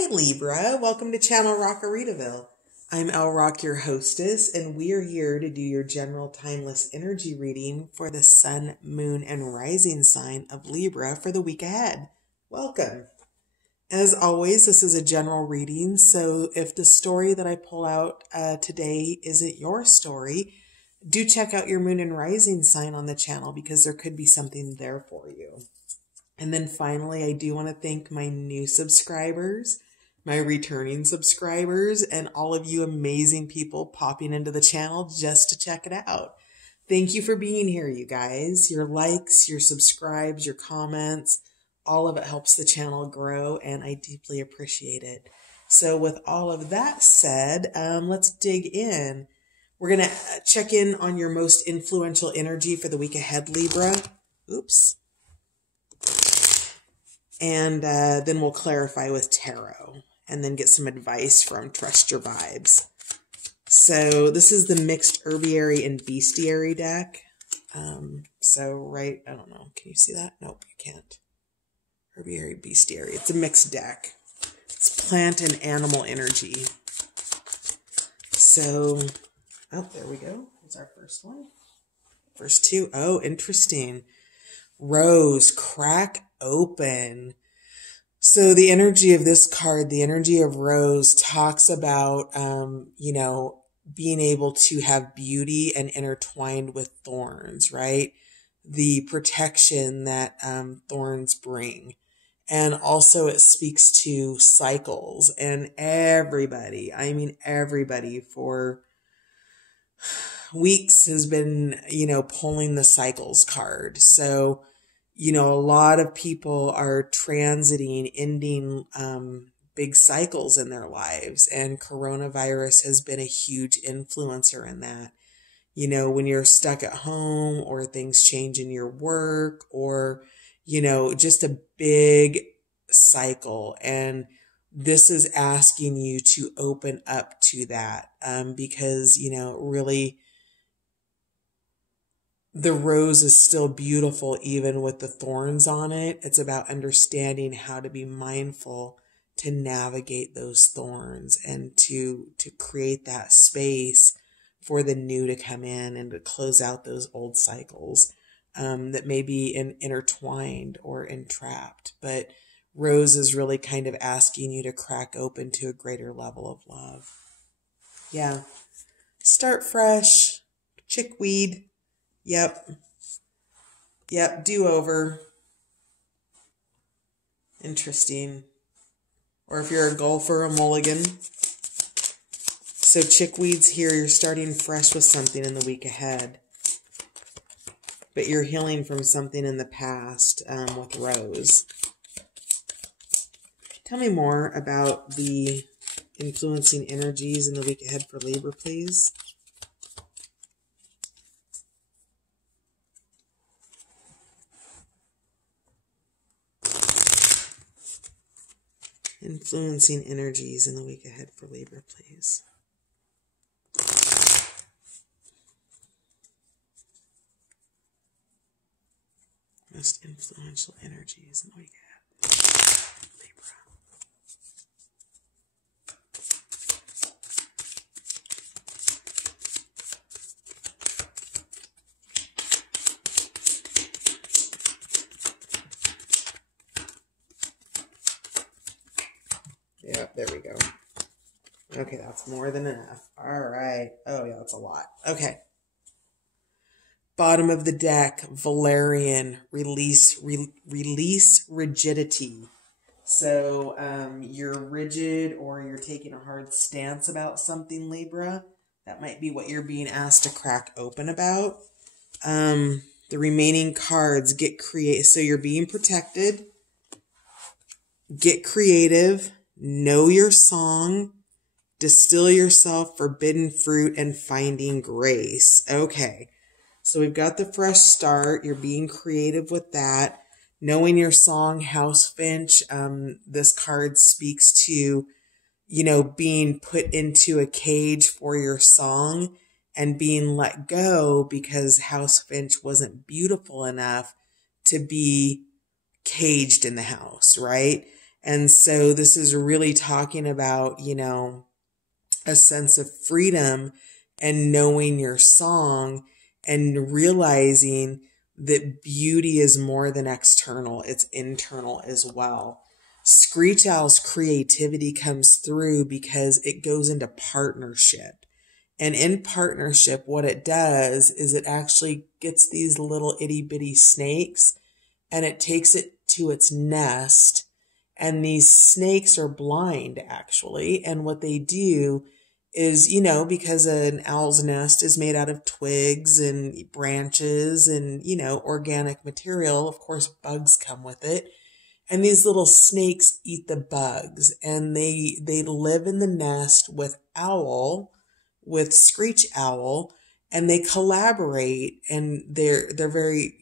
Hi Libra, welcome to Channel Rockaritaville. I'm El Rock, your hostess, and we are here to do your general timeless energy reading for the sun, moon, and rising sign of Libra for the week ahead. Welcome. As always, this is a general reading, so if the story that I pull out today isn't your story, do check out your moon and rising sign on the channel because there could be something there for you. And then finally, I do want to thank my new subscribers, my returning subscribers, and all of you amazing people popping into the channel just to check it out. Thank you for being here, you guys. Your likes, your subscribes, your comments, all of it helps the channel grow, and I deeply appreciate it. So with all of that said, let's dig in. We're going to check in on your most influential energy for the week ahead, Libra. Oops. And then we'll clarify with tarot and then get some advice from Trust Your Vibes. So this is the mixed herbiary and bestiary deck. I don't know. Can you see that? Nope, you can't. Herbiary, bestiary. It's a mixed deck. It's plant and animal energy. So, oh, there we go. Here's our first one. First two. Oh, interesting. Rose, crack open. So the energy of this card, the energy of Rose, talks about, being able to have beauty and intertwined with thorns, right? The protection that thorns bring. And also it speaks to cycles and everybody for weeks has been, pulling the cycles card. So, a lot of people are transiting, ending big cycles in their lives. And coronavirus has been a huge influencer in that. When you're stuck at home or things change in your work or, just a big cycle. And this is asking you to open up to that because, really, the rose is still beautiful even with the thorns on it. It's about understanding how to be mindful to navigate those thorns and to create that space for the new to come in and to close out those old cycles that may be intertwined or entrapped. But Rose is really kind of asking you to crack open to a greater level of love. Yeah. Start fresh. Chickweed. Yep. Do over. Interesting. Or if you're a golfer, a mulligan. So chickweed's here. You're starting fresh with something in the week ahead. But you're healing from something in the past with Rose. Tell me more about the influencing energies in the week ahead for Libra, please. Influencing energies in the week ahead for Libra, please. Most influential energies in the week ahead. Libra. Yep, there we go. Okay, that's more than enough. All right. Oh, yeah, that's a lot. Okay. Bottom of the deck, Valerian, release rigidity. So you're rigid or you're taking a hard stance about something, Libra. That might be what you're being asked to crack open about. The remaining cards, get creative. So you're being protected. Get creative. Know your song, distill yourself, forbidden fruit, and finding grace. Okay, so we've got the fresh start. You're being creative with that. Knowing your song, House Finch. This card speaks to, being put into a cage for your song and being let go because House Finch wasn't beautiful enough to be caged in the house, right? And so this is really talking about, a sense of freedom and knowing your song and realizing that beauty is more than external. It's internal as well. Screech Owl's creativity comes through because it goes into partnership. And in partnership, what it does is it actually gets these little itty bitty snakes and it takes it to its nest. And these snakes are blind, actually. And what they do is, because an owl's nest is made out of twigs and branches and, organic material, of course, bugs come with it. And these little snakes eat the bugs, and they live in the nest with Screech Owl, and they collaborate, and they're very,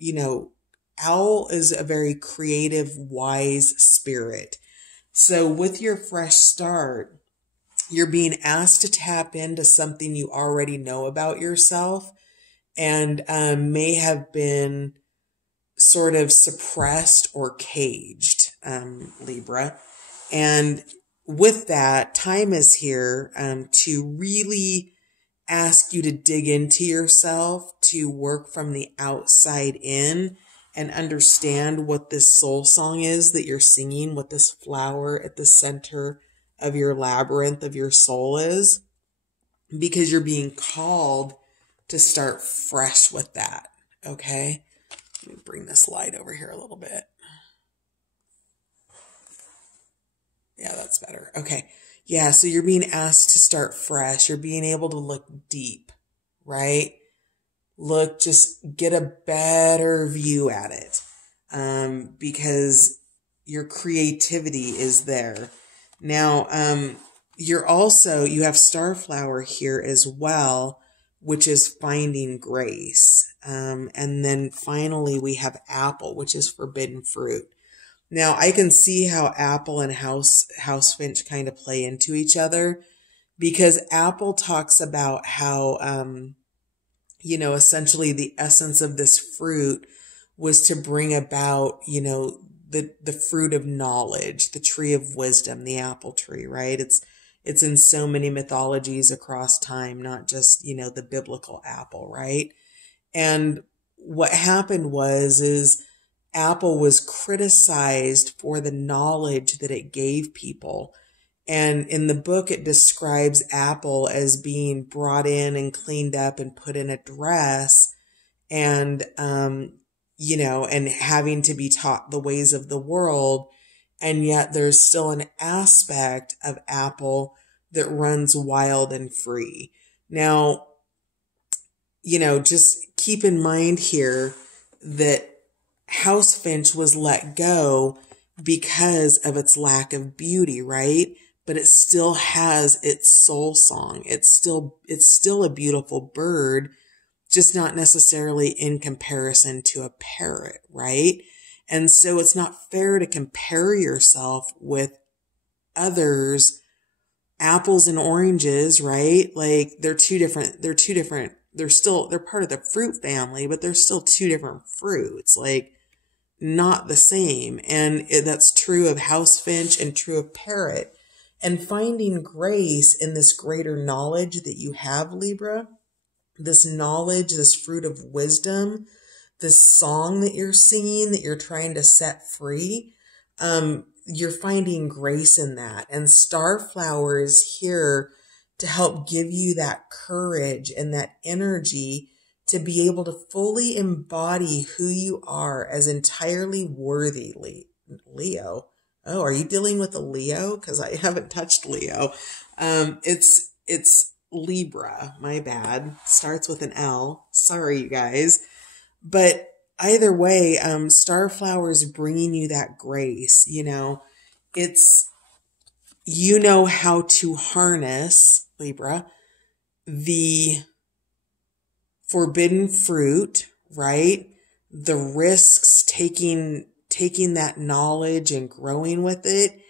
Owl is a very creative, wise spirit. So with your fresh start, you're being asked to tap into something you already know about yourself and may have been sort of suppressed or caged, Libra. And with that, time is here to really ask you to dig into yourself, to work from the outside in and understand what this soul song is that you're singing, what this flower at the center of your labyrinth of your soul is, because you're being called to start fresh with that. Okay. Let me bring this light over here a little bit. Yeah, that's better. Okay. Yeah, so you're being asked to start fresh. You're being able to look deep, right? Just get a better view at it. Because your creativity is there. Now, you have Starflower here as well, which is finding grace. And then finally we have Apple, which is forbidden fruit. Now I can see how Apple and House Finch kind of play into each other, because Apple talks about how, essentially the essence of this fruit was to bring about, the fruit of knowledge, the tree of wisdom, the apple tree, right? It's in so many mythologies across time, not just, the biblical apple, right? And what happened is Apple was criticized for the knowledge that it gave people. And in the book, it describes Apple as being brought in and cleaned up and put in a dress and, and having to be taught the ways of the world. And yet there's still an aspect of Apple that runs wild and free. Now, just keep in mind here that House Finch was let go because of its lack of beauty, right? But it still has its soul song. It's still a beautiful bird, just not necessarily in comparison to a parrot, right? And so it's not fair to compare yourself with others, apples and oranges, right? Like they're part of the fruit family, but they're still two different fruits, like not the same. And that's true of House Finch and true of parrot. And finding grace in this greater knowledge that you have, Libra, this knowledge, this fruit of wisdom, this song that you're singing, that you're trying to set free, you're finding grace in that. And Starflower is here to help give you that courage and that energy to be able to fully embody who you are as entirely worthy, Leo. Oh, are you dealing with a Leo? Because I haven't touched Leo. It's Libra. My bad. Starts with an L. Sorry, you guys. But either way, Starflower is bringing you that grace. It's, how to harness, Libra, the forbidden fruit, right? The risks, taking that knowledge and growing with it.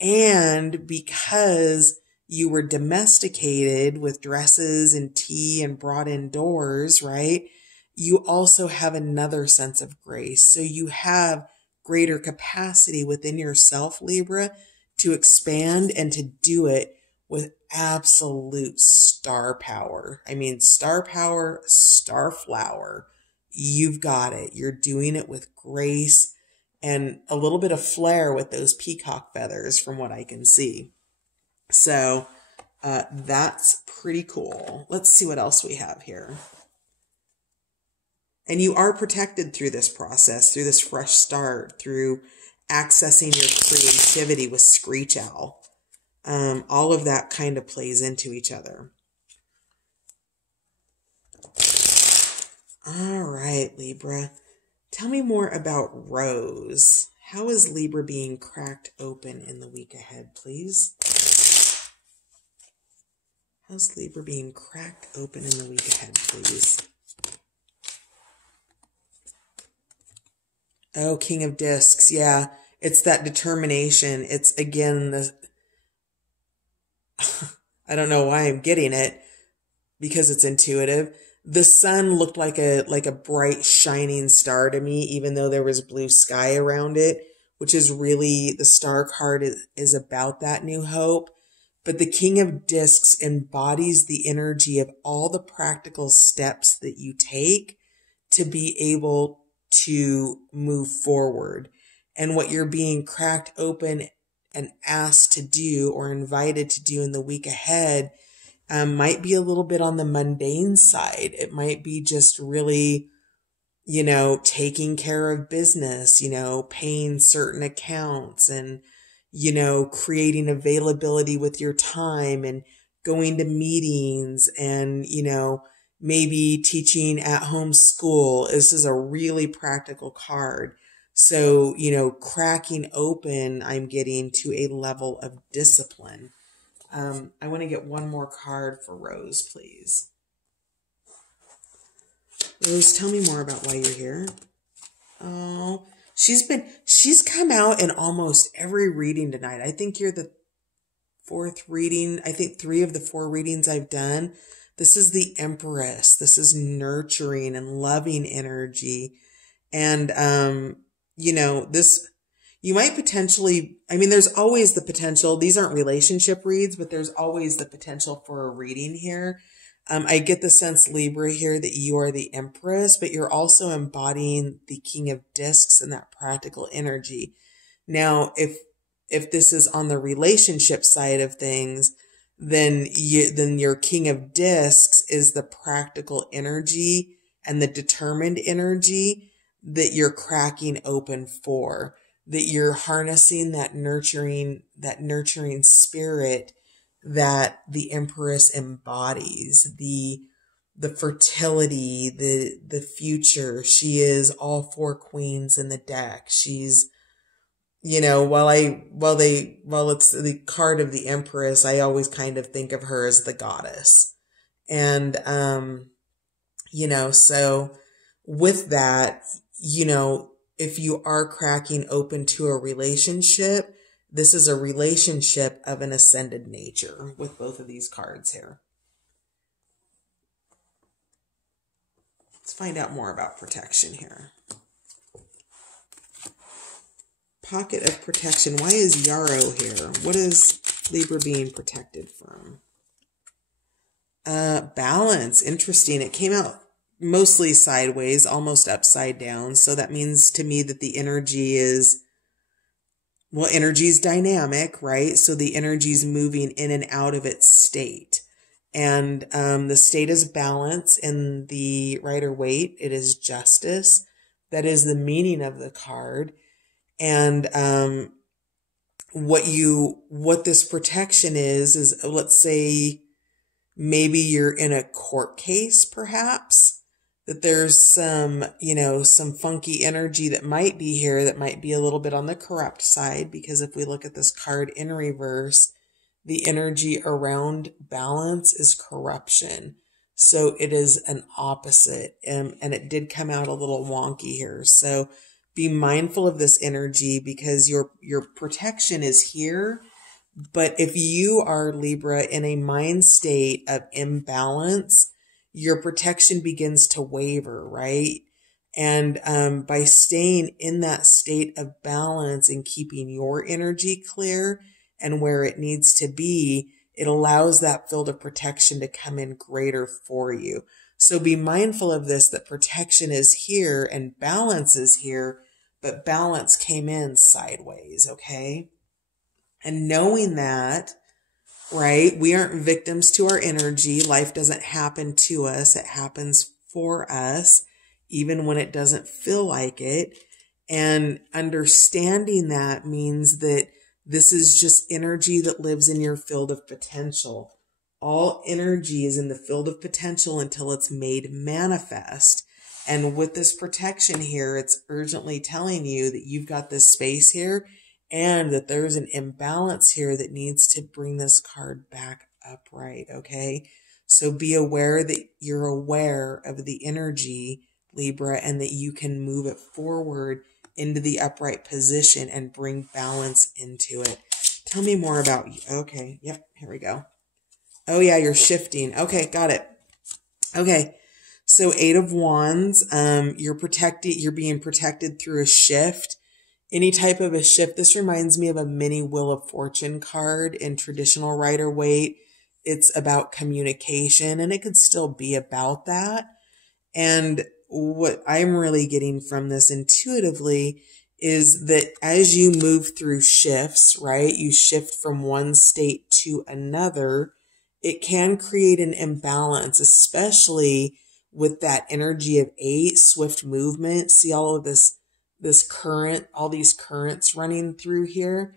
And because you were domesticated with dresses and tea and brought indoors, right? You also have another sense of grace. So you have greater capacity within yourself, Libra, to expand and to do it with absolute star power. I mean, star power, star flower. You've got it. You're doing it with grace and a little bit of flair with those peacock feathers from what I can see. So that's pretty cool. Let's see what else we have here. And you are protected through this process, through this fresh start, through accessing your creativity with Screech Owl. All of that kind of plays into each other. All right, Libra. Tell me more about Rose. How is Libra being cracked open in the week ahead, please? How's Libra being cracked open in the week ahead, please? Oh, King of Discs. Yeah, it's that determination. It's, again, the... I don't know why I'm getting it, because it's intuitive. The sun looked like a bright shining star to me, even though there was blue sky around it, which is really, the star card is about that new hope. But the King of Discs embodies the energy of all the practical steps that you take to be able to move forward. And what you're being cracked open and asked to do or invited to do in the week ahead might be a little bit on the mundane side. It might be just really, taking care of business, paying certain accounts and, creating availability with your time and going to meetings and, maybe teaching at home school. This is a really practical card. So, cracking open, I'm getting to a level of discipline. I want to get one more card for Rose, please. Rose, tell me more about why you're here. Oh, she's come out in almost every reading tonight. I think you're the fourth reading. I think 3 of the 4 readings I've done. This is the Empress. This is nurturing and loving energy. And, you might potentially, there's always the potential. These aren't relationship reads, but there's always the potential for a reading here. I get the sense, Libra, here that you are the Empress, but you're also embodying the King of Discs and that practical energy. Now, if this is on the relationship side of things, then your King of Discs is the practical energy and the determined energy that you're cracking open for, that you're harnessing that nurturing spirit that the Empress embodies, the fertility, the future. She is all 4 queens in the deck. She's, while it's the card of the Empress, I always kind of think of her as the goddess. And, so with that, if you are cracking open to a relationship, this is a relationship of an ascended nature with both of these cards here. Let's find out more about protection here. Pocket of protection. Why is Yarrow here? What is Libra being protected from? Balance. Interesting. It came out mostly sideways, almost upside down. So that means to me that the energy is, energy is dynamic, right? So the energy is moving in and out of its state. And the state is balance, and the Rider-Waite, it is justice. That is the meaning of the card. And what this protection is let's say maybe you're in a court case, perhaps, that there's some funky energy that might be here that might be a little bit on the corrupt side, because if we look at this card in reverse, the energy around balance is corruption. So it is an opposite, and it did come out a little wonky here. So be mindful of this energy, because your protection is here. But if you are, Libra, in a mind state of imbalance, your protection begins to waver, right? And by staying in that state of balance and keeping your energy clear and where it needs to be, it allows that field of protection to come in greater for you. So be mindful of this, that protection is here and balance is here, but balance came in sideways, okay? And knowing that, right, we aren't victims to our energy. Life doesn't happen to us. It happens for us, even when it doesn't feel like it. And understanding that means that this is just energy that lives in your field of potential. All energy is in the field of potential until it's made manifest. And with this protection here, it's urgently telling you that you've got this space here and that there's an imbalance here that needs to bring this card back upright, okay? So be aware that you're aware of the energy, Libra, and that you can move it forward into the upright position and bring balance into it. Tell me more about you. Okay, yep, here we go. Oh yeah, you're shifting. Okay, got it. Okay, so 8 of Wands, you're being protected through a shift. Any type of a shift. This reminds me of a mini Wheel of Fortune card in traditional Rider-Waite. It's about communication, and it could still be about that. And what I'm really getting from this intuitively is that as you move through shifts, right, you shift from one state to another, it can create an imbalance, especially with that energy of 8, swift movement. See all of this current, all these currents running through here.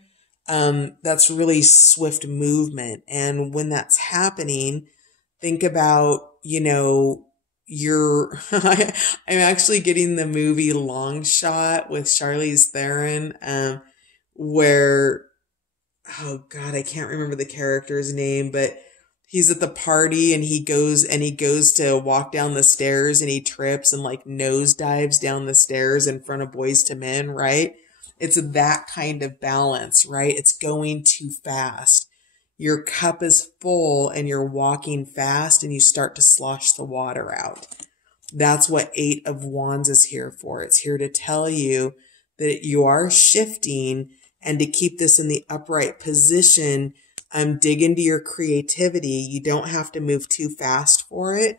That's really swift movement. And when that's happening, think about, I'm actually getting the movie Long Shot with Charlize Theron, where, oh God, I can't remember the character's name, but he's at the party and he goes to walk down the stairs and he trips and like nosedives down the stairs in front of Boys to Men, right? It's that kind of balance, right? It's going too fast. Your cup is full and you're walking fast and you start to slosh the water out. That's what 8 of Wands is here for. It's here to tell you that you are shifting, and to keep this in the upright position, dig into your creativity. You don't have to move too fast for it.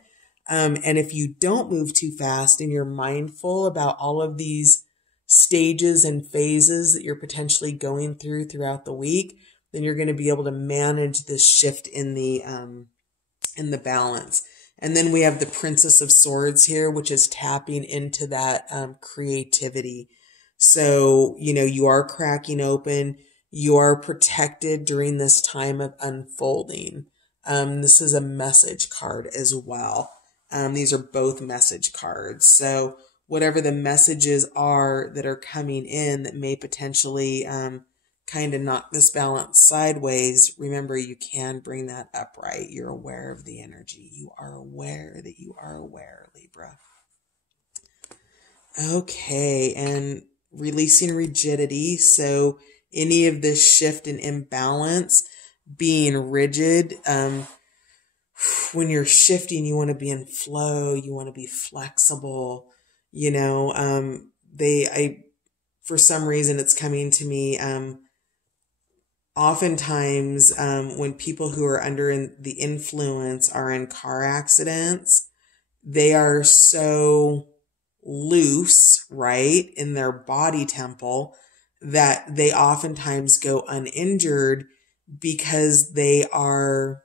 And if you don't move too fast and you're mindful about all of these stages and phases that you're potentially going through throughout the week, then you're going to be able to manage this shift in the balance. And then we have the Princess of Swords here, which is tapping into that creativity. So, you are cracking open. You are protected during this time of unfolding. This is a message card as well. These are both message cards. So whatever the messages are that are coming in that may potentially kind of knock this balance sideways, remember, you can bring that upright. You're aware of the energy. You are aware that you are aware, Libra. Okay, and releasing rigidity. So any of this shift and imbalance, being rigid, when you're shifting, you want to be in flow. You want to be flexible. For some reason, it's coming to me, oftentimes, when people who are under the influence are in car accidents, they are so loose, right, in their body temple that they oftentimes go uninjured because they are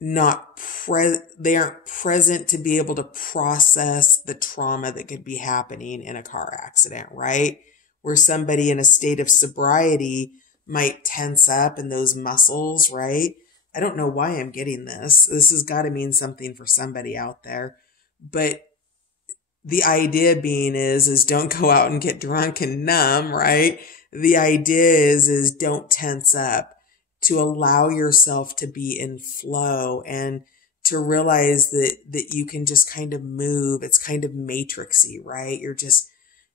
not they aren't present to be able to process the trauma that could be happening in a car accident, right? Where somebody in a state of sobriety might tense up in those muscles, right? I don't know why I'm getting this. This has got to mean something for somebody out there. But the idea being is don't go out and get drunk and numb, right? The idea is don't tense up, to allow yourself to be in flow and to realize that you can just kind of move. It's kind of matrixy, right?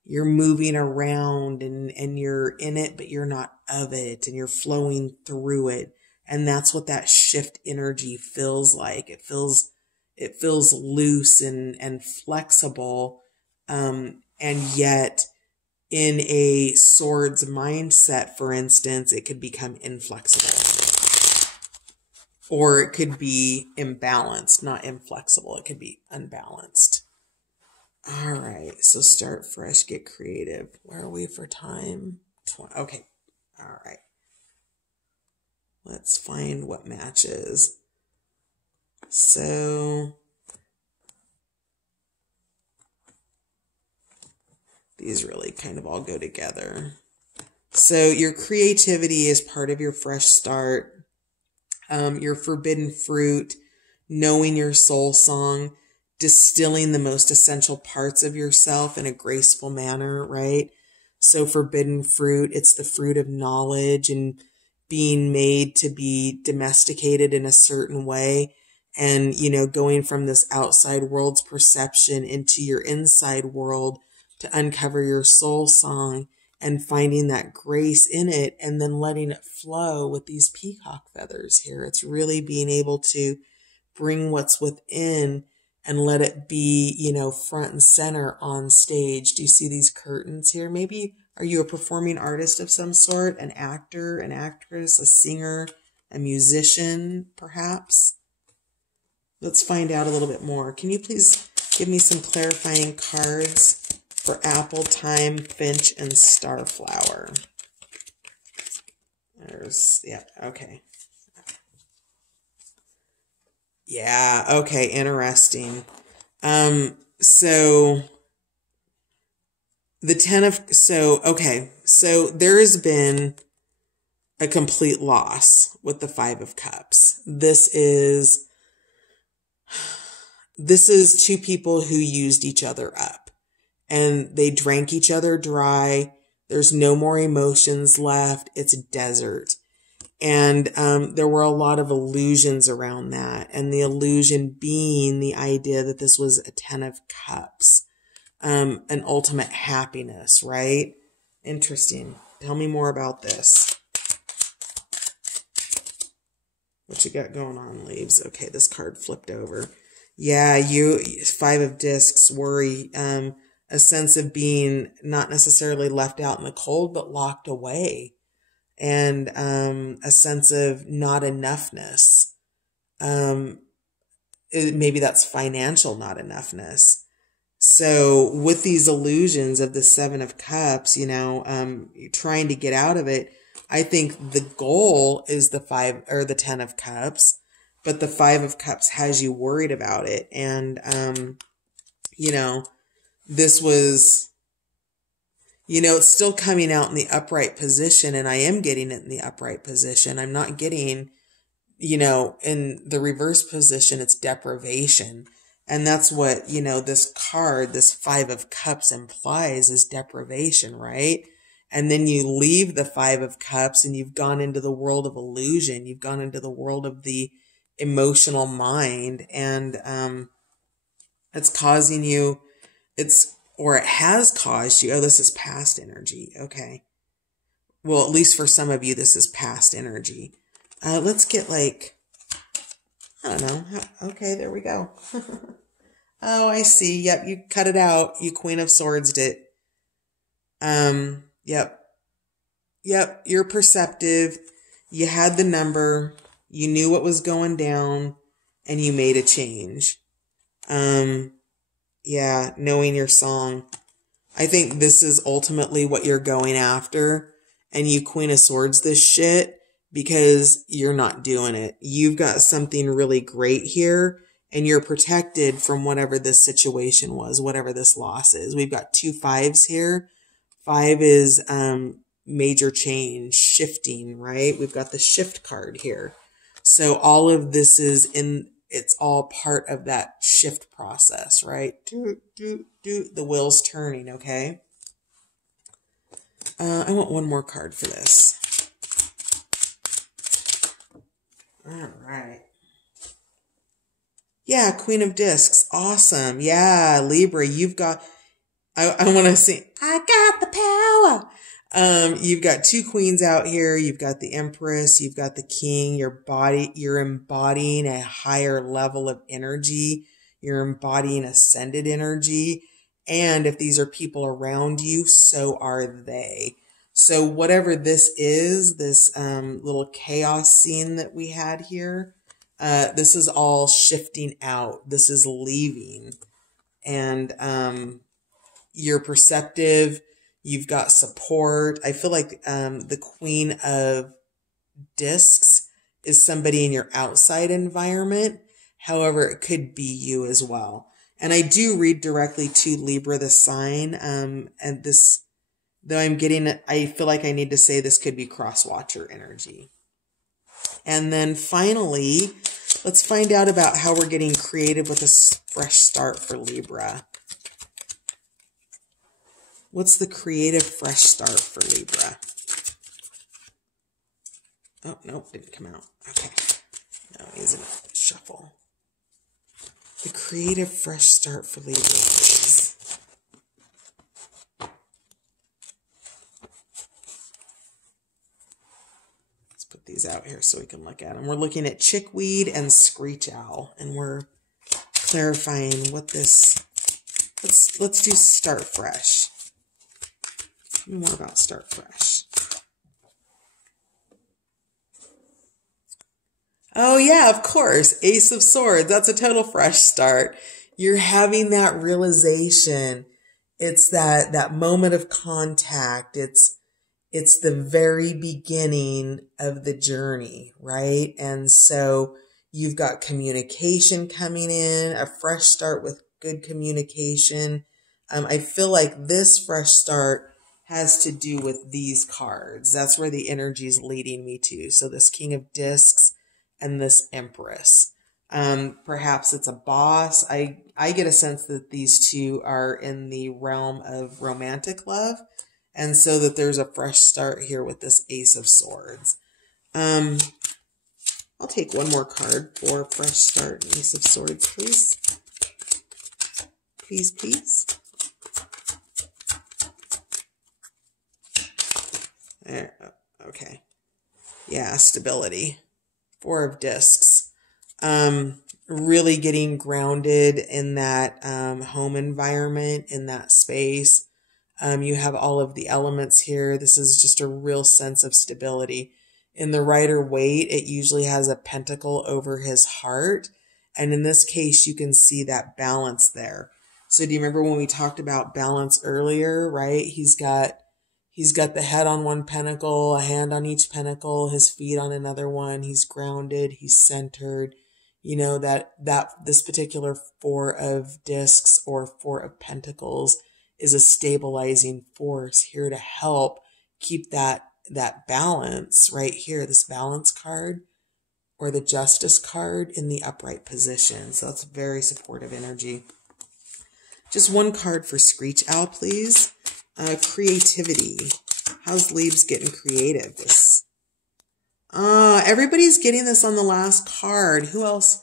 You're moving around and you're in it, but you're not of it, and you're flowing through it. And that's what that shift energy feels like. It feels loose and flexible, And yet in a swords mindset, for instance, it could become inflexible, or it could be imbalanced, not inflexible. It could be unbalanced. All right. So start fresh, get creative. Where are we for time? Okay. All right. Let's find what matches. So these really kind of all go together. So your creativity is part of your fresh start. Your forbidden fruit, knowing your soul song, distilling the most essential parts of yourself in a graceful manner, right? So forbidden fruit, it's the fruit of knowledge and being made to be domesticated in a certain way. And, you know, going from this outside world's perception into your inside world to uncover your soul song and finding that grace in it and then letting it flow with these peacock feathers here. It's really being able to bring what's within and let it be, you know, front and center on stage. Do you see these curtains here? Maybe are you a performing artist of some sort, an actor, an actress, a singer, a musician, perhaps? Let's find out a little bit more. Can you please give me some clarifying cards for apple, thyme, finch, and starflower? Yeah, okay. Yeah, okay, interesting. So there's been a complete loss with the Five of Cups. This is two people who used each other up and they drank each other dry. There's no more emotions left. It's a desert. And there were a lot of illusions around that. And the illusion being the idea that this was a 10 of Cups, an ultimate happiness, right? Interesting. Tell me more about this. What you got going on, Leaves? Okay, this card flipped over. Yeah, Five of Discs, worry, a sense of being not necessarily left out in the cold, but locked away. And a sense of not enoughness. Maybe that's financial not enoughness. So with these illusions of the Seven of Cups, you know, trying to get out of it, I think the goal is the 10 of Cups, but the Five of Cups has you worried about it. And, you know, this was, you know, it's still coming out in the upright position, and I am getting it in the upright position. I'm not getting, you know, in the reverse position, it's deprivation. And that's what, you know, this card, this Five of Cups implies is deprivation, right? And then you leave the Five of Cups and you've gone into the world of illusion. You've gone into the world of the emotional mind, and it's causing you, or it has caused you. Oh, this is past energy. Okay. Well, at least for some of you, this is past energy. Let's get like, I don't know. Okay, there we go. Oh, I see. Yep, you cut it out. You Queen of Swords it. Yep. Yep, you're perceptive. You had the number. You knew what was going down, and you made a change. Yeah, knowing your song. I think this is ultimately what you're going after. And you Queen of Swords this shit because you're not doing it. You've got something really great here, and you're protected from whatever this situation was, whatever this loss is. We've got 2 5s here. 5 is major change, shifting, right? We've got the shift card here. So all of this it's all part of that shift process, right? The wheel's turning, okay? I want one more card for this. All right. Yeah, Queen of Discs. Awesome. Yeah, Libra, you've got, I want to sing, I got the power. You've got 2 queens out here. You've got the Empress. You've got the King. You're embodying a higher level of energy. You're embodying ascended energy. And if these are people around you, so are they. So whatever this is, this little chaos scene that we had here, this is all shifting out. This is leaving. And you're perceptive. You've got support. I feel like the Queen of Discs is somebody in your outside environment. However, it could be you as well. And I do read directly to Libra, the sign. And this, though I'm getting it, I feel like I need to say this could be cross-watcher energy. And then finally, let's find out about how we're getting creative with a fresh start for Libra. What's the creative fresh start for Libra? Oh, no, didn't come out. Okay. No, it isn't a shuffle. The creative fresh start for Libra, please. Let's put these out here so we can look at them. We're looking at chickweed and screech owl, and we're clarifying what this, let's do start fresh. Tell me more about start fresh. Oh yeah, of course. Ace of Swords. That's a total fresh start. You're having that realization. It's that moment of contact. It's the very beginning of the journey, right? And so you've got communication coming in, a fresh start with good communication. I feel like this fresh start has to do with these cards. That's where the energy is leading me to. So this King of Discs and this Empress. Perhaps it's a boss. I get a sense that these two are in the realm of romantic love. And so that there's a fresh start here with this Ace of Swords. I'll take one more card for a fresh start. Ace of Swords, please. Please, please. There. Okay. Yeah, stability. Four of Discs. Really getting grounded in that home environment, in that space. You have all of the elements here. This is just a real sense of stability. In the Rider-Waite, it usually has a pentacle over his heart. And in this case, you can see that balance there. So do you remember when we talked about balance earlier, right? He's got the head on one pentacle, a hand on each pentacle, his feet on another one. He's grounded, he's centered. You know, that this particular Four of Discs or Four of Pentacles is a stabilizing force here to help keep that balance right here, this balance card or the Justice card in the upright position. So that's very supportive energy. Just one card for Screech Owl, please. Creativity. How's Leaves getting creative? Everybody's getting this on the last card. Who else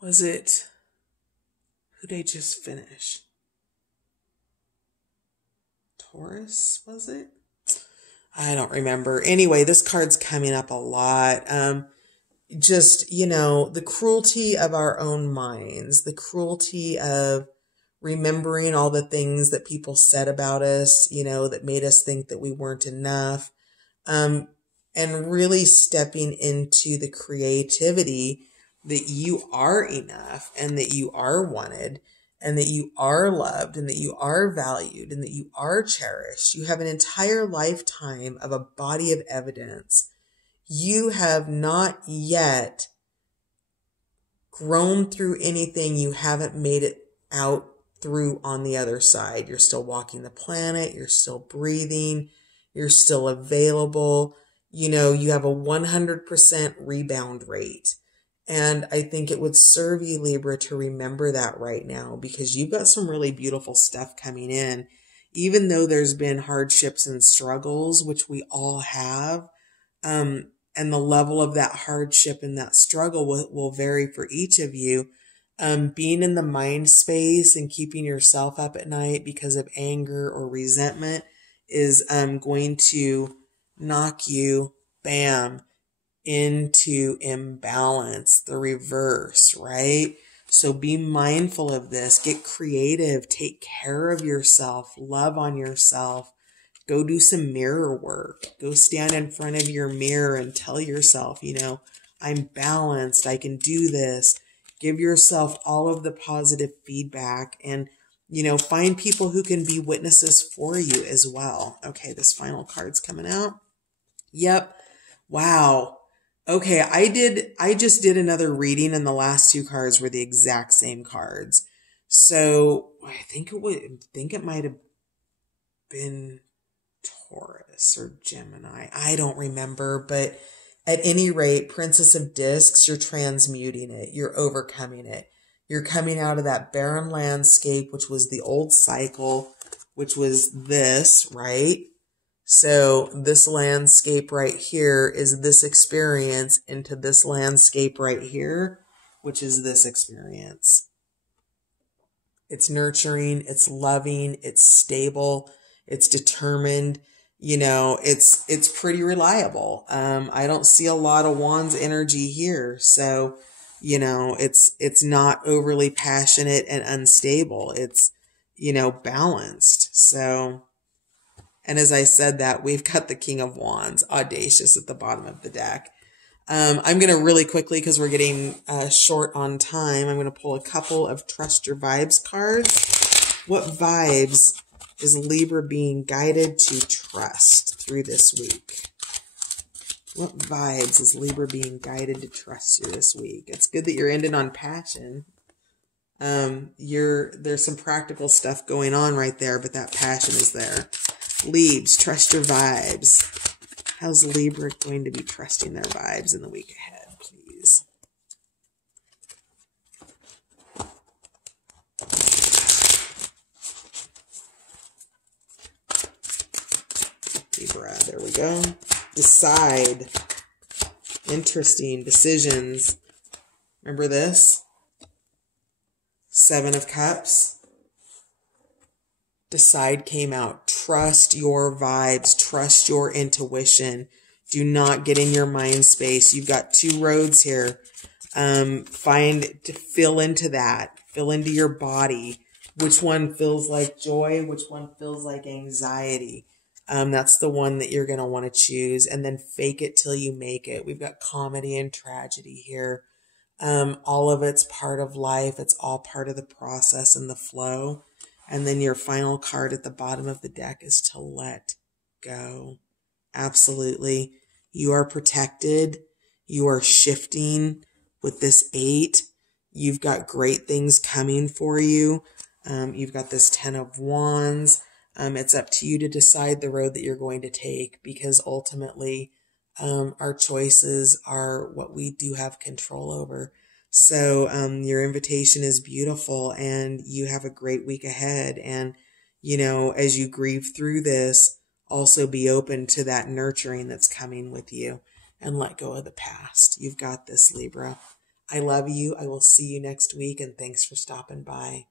was it? Who did I just finish? Taurus, was it? I don't remember. Anyway, this card's coming up a lot. Just, you know, the cruelty of our own minds, the cruelty of remembering all the things that people said about us, you know, that made us think that we weren't enough. And really stepping into the creativity that you are enough and that you are wanted and that you are loved and that you are valued and that you are cherished. You have an entire lifetime of a body of evidence. You have not yet grown through anything you haven't made it out through on the other side. You're still walking the planet. You're still breathing. You're still available. You know, you have a 100% rebound rate. And I think it would serve you, Libra, to remember that right now because you've got some really beautiful stuff coming in. Even though there's been hardships and struggles, which we all have, and the level of that hardship and that struggle will vary for each of you. Being in the mind space and keeping yourself up at night because of anger or resentment is going to knock you, bam, into imbalance, the reverse, right? So be mindful of this. Get creative. Take care of yourself. Love on yourself. Go do some mirror work. Go stand in front of your mirror and tell yourself, I'm balanced. I can do this. Give yourself all of the positive feedback and, find people who can be witnesses for you as well. Okay, this final card's coming out. Yep. Wow. Okay, I just did another reading and the last two cards were the exact same cards. So I think it might have been Taurus or Gemini. I don't remember, but at any rate, Princess of Discs, you're transmuting it. You're overcoming it. You're coming out of that barren landscape, which was the old cycle, which was this, right? So this landscape right here is this experience into this landscape right here, which is this experience. It's nurturing, it's loving, it's stable, it's determined, it's pretty reliable. I don't see a lot of Wands energy here. So, it's not overly passionate and unstable. It's, balanced. So, and as I said that, we've got the King of Wands, audacious at the bottom of the deck. I'm going to really quickly, because we're getting short on time, I'm going to pull a couple of Trust Your Vibes cards. What vibes is Libra being guided to trust through this week? What vibes is Libra being guided to trust through this week? It's good that you're ending on passion. There's some practical stuff going on right there, but that passion is there. Leads, trust your vibes. How's Libra going to be trusting their vibes in the week ahead, please? Libra, there we go. Decide. Interesting. Decisions. Remember this? Seven of Cups. Decide came out. Trust your vibes. Trust your intuition. Do not get in your mind space. You've got two roads here. Fill into that. Fill into your body. Which one feels like joy? Which one feels like anxiety? That's the one that you're going to want to choose. And then fake it till you make it. We've got comedy and tragedy here. All of it's part of life. It's all part of the process and the flow. And then your final card at the bottom of the deck is to let go. Absolutely. You are protected. You are shifting with this 8. You've got great things coming for you. You've got this 10 of Wands. It's up to you to decide the road that you're going to take, because ultimately, our choices are what we do have control over. So, your invitation is beautiful and you have a great week ahead. And, as you grieve through this, also be open to that nurturing that's coming with you and let go of the past. You've got this, Libra. I love you. I will see you next week, and thanks for stopping by.